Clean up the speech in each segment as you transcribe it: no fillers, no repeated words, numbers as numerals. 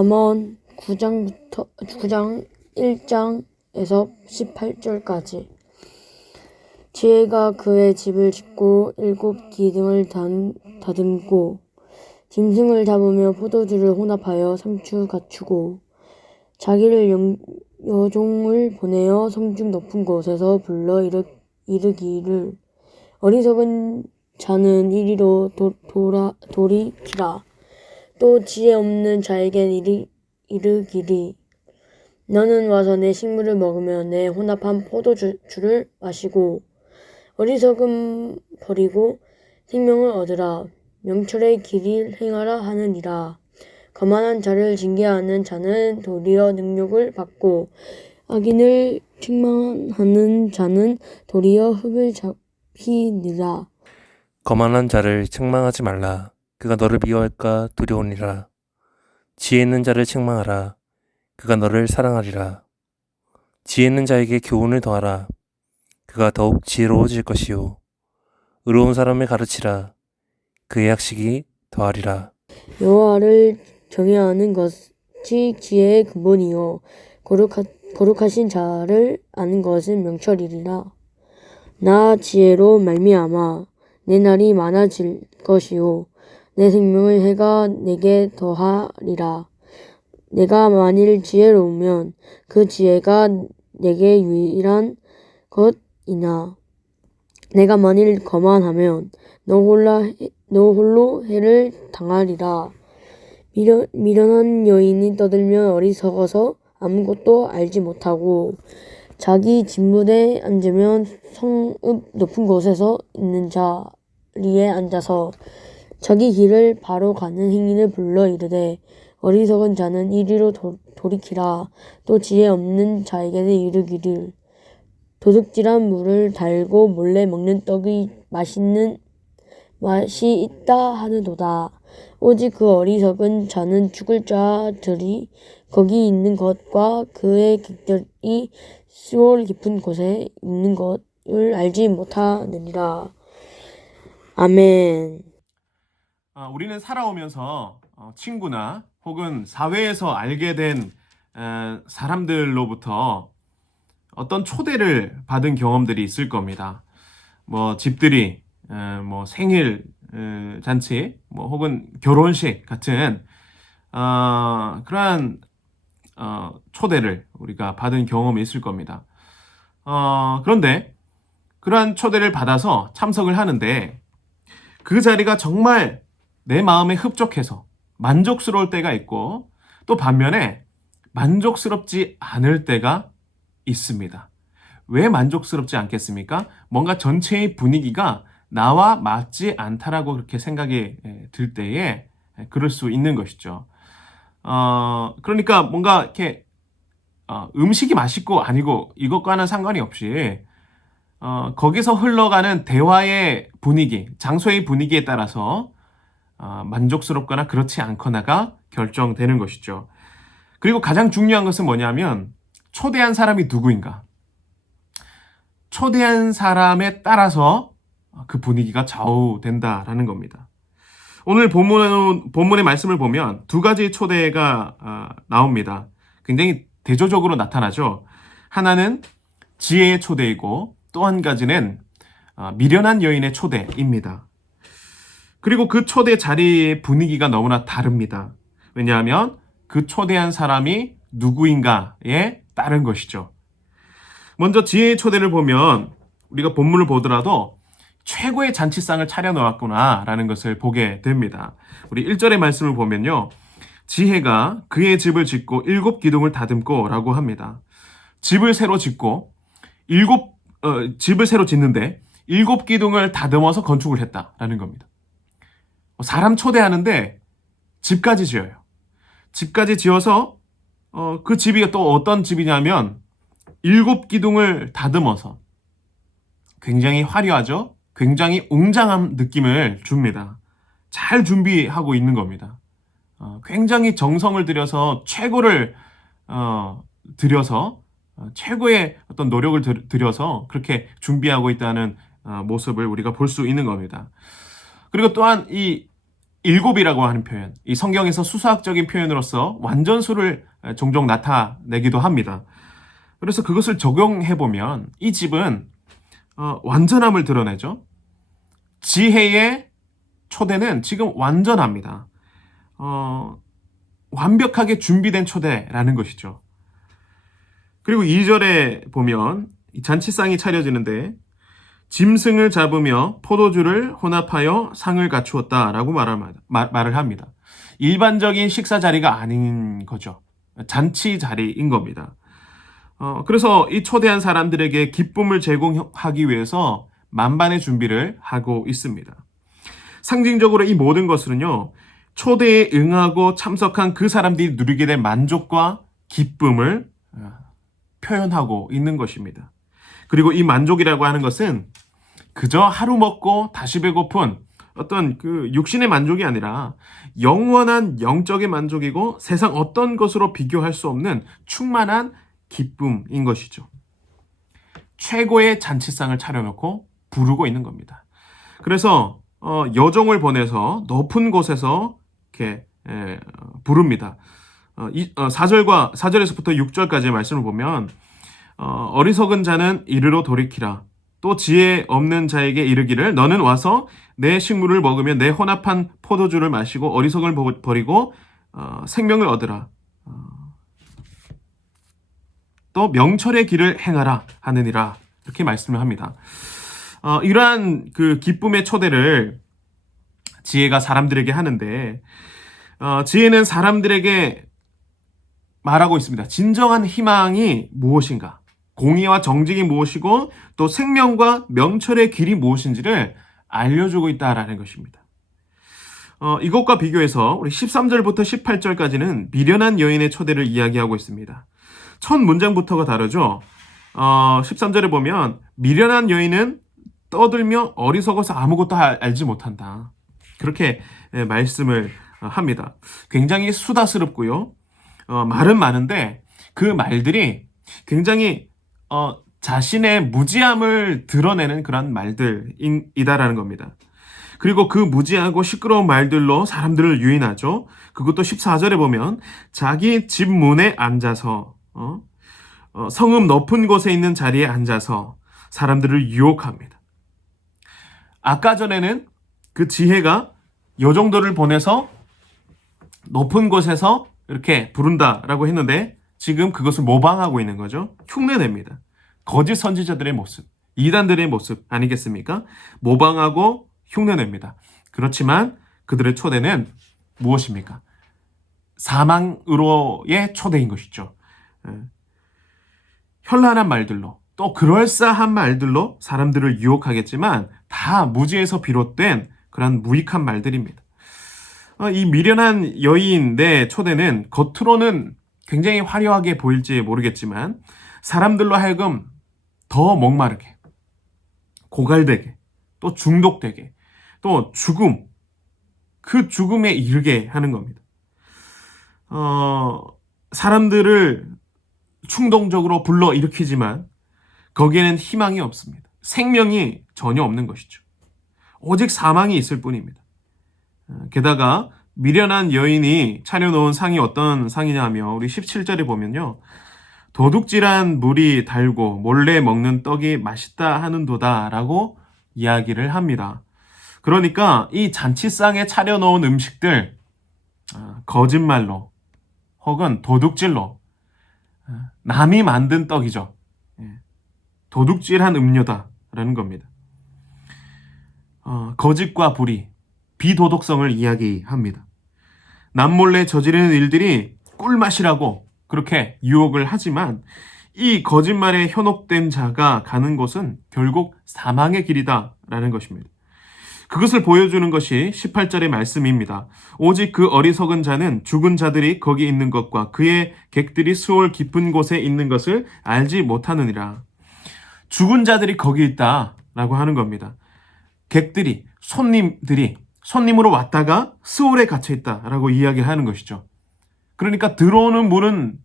잠언 9장 1장에서 18절까지. 지혜가 그의 집을 짓고 7기둥을 다듬고 짐승을 잡으며 포도주를 혼합하여 상추 갖추고 자기를 여종을 보내어 성중 높은 곳에서 불러 이르기를 어리석은 자는 이리로 돌이키라. 또 지혜 없는 자에겐 이르기리 너는 와서 내 식물을 먹으며 내 혼합한 포도주를 마시고 어리석음 버리고 생명을 얻으라. 명철의 길을 행하라 하느니라. 거만한 자를 징계하는 자는 도리어 능욕을 받고 악인을 책망하는 자는 도리어 흙을 잡히느라. 거만한 자를 책망하지 말라. 그가 너를 미워할까 두려우니라. 지혜 있는 자를 책망하라. 그가 너를 사랑하리라. 지혜 있는 자에게 교훈을 더하라. 그가 더욱 지혜로워질 것이요. 의로운 사람을 가르치라. 그의 학식이 더하리라. 여호와를 경외하는 것이 지혜의 근본이요 거룩하신 자를 아는 것은 명철이리라. 나 지혜로 말미암아 내 날이 많아질 것이요 내 생명의 해가 내게 더하리라. 내가 만일 지혜로우면 그 지혜가 내게 유일한 것이나 내가 만일 거만하면 너 홀로 해를 당하리라. 미련한 여인이 떠들면 어리석어서 아무것도 알지 못하고 자기 진문에 앉으면 성읍 높은 곳에서 있는 자리에 앉아서 자기 길을 바로 가는 행인을 불러 이르되 어리석은 자는 이리로 돌이키라. 또 지혜 없는 자에게는 이르기를 도둑질한 물을 달고 몰래 먹는 떡이 맛이 있다 하느도다. 오직 그 어리석은 자는 죽을 자들이 거기 있는 것과 그의 객들이 시올 깊은 곳에 있는 것을 알지 못하느니라. 아멘. 우리는 살아오면서 친구나 혹은 사회에서 알게 된 사람들로부터 어떤 초대를 받은 경험들이 있을 겁니다. 뭐 집들이, 뭐 생일 잔치, 뭐 혹은 결혼식 같은 그러한 초대를 우리가 받은 경험이 있을 겁니다. 그런데 그러한 초대를 받아서 참석을 하는데 그 자리가 정말 내 마음에 흡족해서 만족스러울 때가 있고 또 반면에 만족스럽지 않을 때가 있습니다. 왜 만족스럽지 않겠습니까? 뭔가 전체의 분위기가 나와 맞지 않다라고 그렇게 생각이 들 때에 그럴 수 있는 것이죠. 그러니까 뭔가 이렇게 음식이 맛있고 아니고 이것과는 상관이 없이 거기서 흘러가는 대화의 분위기, 장소의 분위기에 따라서 만족스럽거나 그렇지 않거나가 결정되는 것이죠. 그리고 가장 중요한 것은 뭐냐면 초대한 사람이 누구인가? 초대한 사람에 따라서 그 분위기가 좌우된다라는 겁니다. 오늘 본문의 말씀을 보면 두 가지 초대가 나옵니다. 굉장히 대조적으로 나타나죠. 하나는 지혜의 초대이고 또 한 가지는 미련한 여인의 초대입니다. 그리고 그 초대 자리의 분위기가 너무나 다릅니다. 왜냐하면 그 초대한 사람이 누구인가에 따른 것이죠. 먼저 지혜의 초대를 보면 우리가 본문을 보더라도 최고의 잔치상을 차려놓았구나 라는 것을 보게 됩니다. 우리 1절의 말씀을 보면요. 지혜가 그의 집을 짓고 7기둥을 다듬고 라고 합니다. 집을 새로 짓고 집을 새로 짓는데 7기둥을 다듬어서 건축을 했다라는 겁니다. 사람 초대하는데 집까지 지어요. 집까지 지어서 그 집이 또 어떤 집이냐면 7기둥을 다듬어서 굉장히 화려하죠. 굉장히 웅장한 느낌을 줍니다. 잘 준비하고 있는 겁니다. 굉장히 정성을 들여서 최고를 들여서 최고의 어떤 노력을 들여서 그렇게 준비하고 있다는 모습을 우리가 볼 수 있는 겁니다. 그리고 또한 이 일곱이라고 하는 표현, 이 성경에서 수사학적인 표현으로서 완전수를 종종 나타내기도 합니다. 그래서 그것을 적용해 보면 이 집은 완전함을 드러내죠. 지혜의 초대는 지금 완전합니다. 완벽하게 준비된 초대라는 것이죠. 그리고 2절에 보면 이 잔치상이 차려지는데 짐승을 잡으며 포도주를 혼합하여 상을 갖추었다라고 말을 합니다. 일반적인 식사 자리가 아닌 거죠. 잔치 자리인 겁니다. 그래서 이 초대한 사람들에게 기쁨을 제공하기 위해서 만반의 준비를 하고 있습니다. 상징적으로 이 모든 것은요, 초대에 응하고 참석한 그 사람들이 누리게 된 만족과 기쁨을 표현하고 있는 것입니다. 그리고 이 만족이라고 하는 것은 그저 하루 먹고 다시 배고픈 어떤 그 육신의 만족이 아니라 영원한 영적의 만족이고 세상 어떤 것으로 비교할 수 없는 충만한 기쁨인 것이죠. 최고의 잔치상을 차려놓고 부르고 있는 겁니다. 그래서 여종을 보내서 높은 곳에서 이렇게 부릅니다. 4절에서부터 6절까지의 말씀을 보면 어리석은 자는 이르러 돌이키라. 또 지혜 없는 자에게 이르기를 너는 와서 내 식물을 먹으며 내 혼합한 포도주를 마시고 어리석을 버리고 생명을 얻으라. 또 명철의 길을 행하라 하느니라. 이렇게 말씀을 합니다. 이러한 그 기쁨의 초대를 지혜가 사람들에게 하는데 지혜는 사람들에게 말하고 있습니다. 진정한 희망이 무엇인가? 공의와 정직이 무엇이고 또 생명과 명철의 길이 무엇인지를 알려주고 있다라는 것입니다. 이것과 비교해서 우리 13절부터 18절까지는 미련한 여인의 초대를 이야기하고 있습니다. 첫 문장부터가 다르죠. 13절에 보면 미련한 여인은 떠들며 어리석어서 아무것도 알지 못한다. 그렇게 말씀을 합니다. 굉장히 수다스럽고요. 말은 많은데 그 말들이 굉장히 자신의 무지함을 드러내는 그런 말들이다라는 겁니다. 그리고 그 무지하고 시끄러운 말들로 사람들을 유인하죠. 그것도 14절에 보면 자기 집 문에 앉아서 성읍 높은 곳에 있는 자리에 앉아서 사람들을 유혹합니다. 아까 전에는 그 지혜가 여종들을 보내서 높은 곳에서 이렇게 부른다라고 했는데 지금 그것을 모방하고 있는 거죠. 흉내냅니다. 거짓 선지자들의 모습, 이단들의 모습 아니겠습니까? 모방하고 흉내냅니다. 그렇지만 그들의 초대는 무엇입니까? 사망으로의 초대인 것이죠. 현란한 말들로 또 그럴싸한 말들로 사람들을 유혹하겠지만 다 무지에서 비롯된 그런 무익한 말들입니다. 이 미련한 여인의 초대는 겉으로는 굉장히 화려하게 보일지 모르겠지만 사람들로 하여금 더 목마르게, 고갈되게, 또 중독되게, 또 죽음, 그 죽음에 이르게 하는 겁니다. 사람들을 충동적으로 불러일으키지만 거기에는 희망이 없습니다. 생명이 전혀 없는 것이죠. 오직 사망이 있을 뿐입니다. 게다가 미련한 여인이 차려놓은 상이 어떤 상이냐 하면 우리 17절에 보면요. 도둑질한 물이 달고 몰래 먹는 떡이 맛있다 하는도다 라고 이야기를 합니다. 그러니까 이 잔치상에 차려놓은 음식들 거짓말로 혹은 도둑질로 남이 만든 떡이죠. 도둑질한 음료다라는 겁니다. 거짓과 불의, 비도덕성을 이야기합니다. 남몰래 저지르는 일들이 꿀맛이라고 그렇게 유혹을 하지만 이 거짓말에 현혹된 자가 가는 곳은 결국 사망의 길이다라는 것입니다. 그것을 보여주는 것이 18절의 말씀입니다. 오직 그 어리석은 자는 죽은 자들이 거기 있는 것과 그의 객들이 수월 깊은 곳에 있는 것을 알지 못하느니라. 죽은 자들이 거기 있다라고 하는 겁니다. 객들이, 손님으로 왔다가 스올에 갇혀 있다라고 이야기를 하는 것이죠. 그러니까 들어오는 문은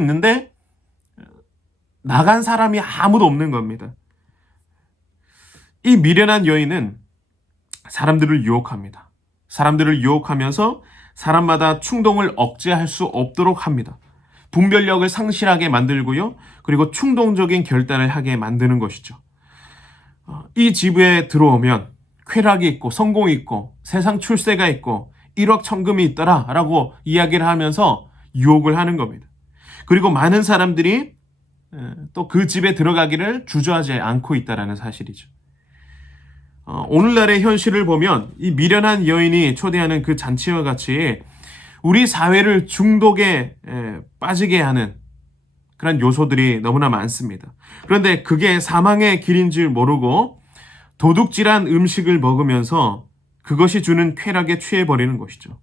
있는데 나간 사람이 아무도 없는 겁니다. 이 미련한 여인은 사람들을 유혹합니다. 사람들을 유혹하면서 사람마다 충동을 억제할 수 없도록 합니다. 분별력을 상실하게 만들고요. 그리고 충동적인 결단을 하게 만드는 것이죠. 이 지부에 들어오면 쾌락이 있고 성공이 있고 세상 출세가 있고 1억 천금이 있더라 라고 이야기를 하면서 유혹을 하는 겁니다. 그리고 많은 사람들이 또 그 집에 들어가기를 주저하지 않고 있다는 사실이죠. 오늘날의 현실을 보면 이 미련한 여인이 초대하는 그 잔치와 같이 우리 사회를 중독에 빠지게 하는 그런 요소들이 너무나 많습니다. 그런데 그게 사망의 길인 줄 모르고 도둑질한 음식을 먹으면서 그것이 주는 쾌락에 취해버리는 것이죠.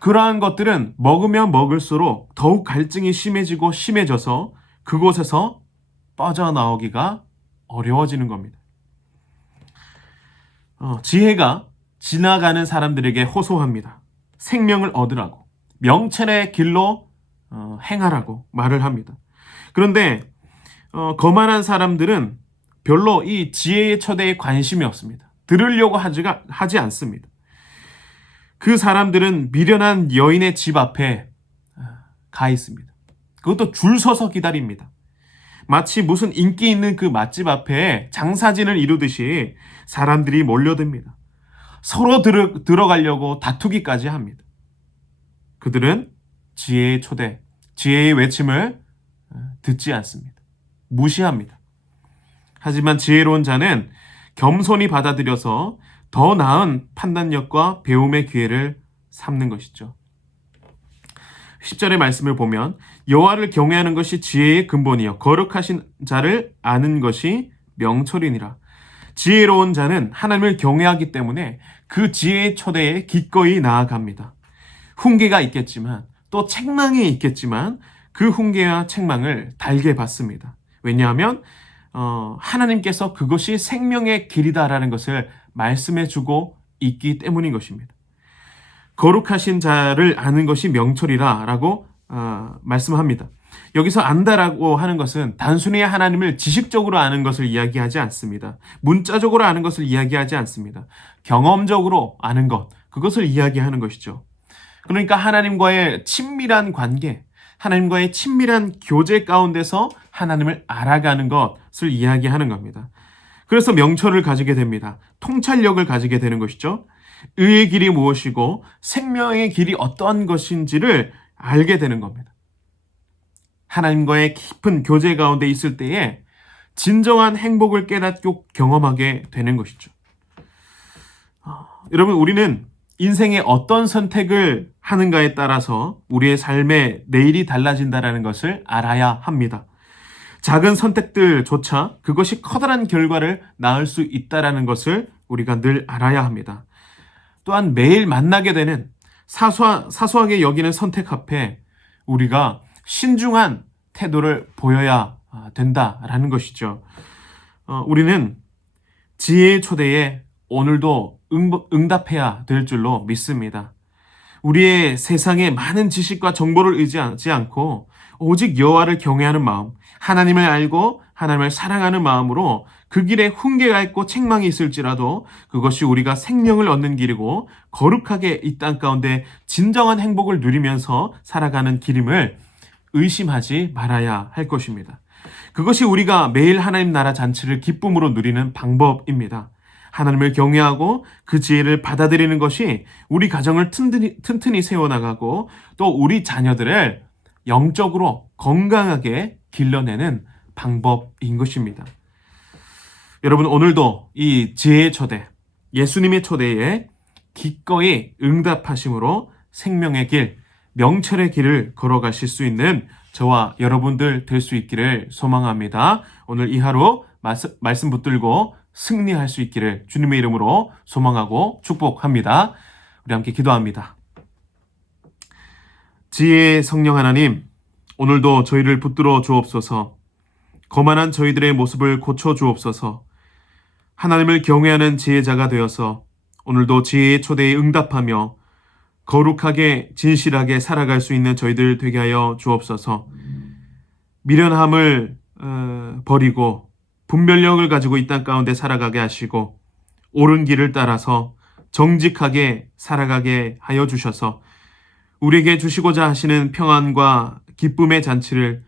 그러한 것들은 먹으면 먹을수록 더욱 갈증이 심해지고 심해져서 그곳에서 빠져나오기가 어려워지는 겁니다. 지혜가 지나가는 사람들에게 호소합니다. 생명을 얻으라고, 명철의 길로 행하라고 말을 합니다. 그런데 거만한 사람들은 별로 이 지혜의 초대에 관심이 없습니다. 들으려고 하지 않습니다. 그 사람들은 미련한 여인의 집 앞에 가 있습니다. 그것도 줄 서서 기다립니다. 마치 무슨 인기 있는 그 맛집 앞에 장사진을 이루듯이 사람들이 몰려듭니다. 서로 들어가려고 다투기까지 합니다. 그들은 지혜의 초대, 지혜의 외침을 듣지 않습니다. 무시합니다. 하지만 지혜로운 자는 겸손히 받아들여서 더 나은 판단력과 배움의 기회를 삼는 것이죠. 10절의 말씀을 보면 여호와를 경외하는 것이 지혜의 근본이요 거룩하신 자를 아는 것이 명철이니라. 지혜로운 자는 하나님을 경외하기 때문에 그 지혜의 초대에 기꺼이 나아갑니다. 훈계가 있겠지만 또 책망이 있겠지만 그 훈계와 책망을 달게 받습니다. 왜냐하면 하나님께서 그것이 생명의 길이다라는 것을 말씀해주고 있기 때문인 것입니다. 거룩하신 자를 아는 것이 명철이라 라고 말씀합니다. 여기서 안다라고 하는 것은 단순히 하나님을 지식적으로 아는 것을 이야기하지 않습니다. 문자적으로 아는 것을 이야기하지 않습니다. 경험적으로 아는 것, 그것을 이야기하는 것이죠. 그러니까 하나님과의 친밀한 관계, 하나님과의 친밀한 교제 가운데서 하나님을 알아가는 것을 이야기하는 겁니다. 그래서 명철을 가지게 됩니다. 통찰력을 가지게 되는 것이죠. 의의 길이 무엇이고 생명의 길이 어떤 것인지를 알게 되는 겁니다. 하나님과의 깊은 교제 가운데 있을 때에 진정한 행복을 깨닫고 경험하게 되는 것이죠. 여러분, 우리는 인생의 어떤 선택을 하는가에 따라서 우리의 삶의 내일이 달라진다는 것을 알아야 합니다. 작은 선택들조차 그것이 커다란 결과를 낳을 수 있다는 것을 우리가 늘 알아야 합니다. 또한 매일 만나게 되는 사소하게 여기는 선택 앞에 우리가 신중한 태도를 보여야 된다라는 것이죠. 우리는 지혜의 초대에 오늘도 응답해야 될 줄로 믿습니다. 우리의 세상에 많은 지식과 정보를 의지하지 않고 오직 여호와를 경외하는 마음, 하나님을 알고 하나님을 사랑하는 마음으로 그 길에 훈계가 있고 책망이 있을지라도 그것이 우리가 생명을 얻는 길이고 거룩하게 이 땅 가운데 진정한 행복을 누리면서 살아가는 길임을 의심하지 말아야 할 것입니다. 그것이 우리가 매일 하나님 나라 잔치를 기쁨으로 누리는 방법입니다. 하나님을 경외하고 그 지혜를 받아들이는 것이 우리 가정을 튼튼히 세워나가고 또 우리 자녀들을 영적으로 건강하게 길러내는 방법인 것입니다. 여러분, 오늘도 이 지혜의 초대, 예수님의 초대에 기꺼이 응답하심으로 생명의 길, 명철의 길을 걸어가실 수 있는 저와 여러분들 될 수 있기를 소망합니다. 오늘 이 하루 말씀 붙들고 승리할 수 있기를 주님의 이름으로 소망하고 축복합니다. 우리 함께 기도합니다. 지혜의 성령 하나님, 오늘도 저희를 붙들어 주옵소서. 거만한 저희들의 모습을 고쳐 주옵소서. 하나님을 경외하는 지혜자가 되어서 오늘도 지혜의 초대에 응답하며 거룩하게 진실하게 살아갈 수 있는 저희들 되게 하여 주옵소서. 미련함을 버리고 분별력을 가지고 이 땅 가운데 살아가게 하시고 옳은 길을 따라서 정직하게 살아가게 하여 주셔서 우리에게 주시고자 하시는 평안과 기쁨의 잔치를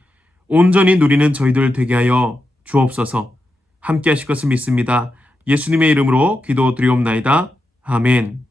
온전히 누리는 저희들 되게 하여 주옵소서. 함께 하실 것을 믿습니다. 예수님의 이름으로 기도드리옵나이다. 아멘.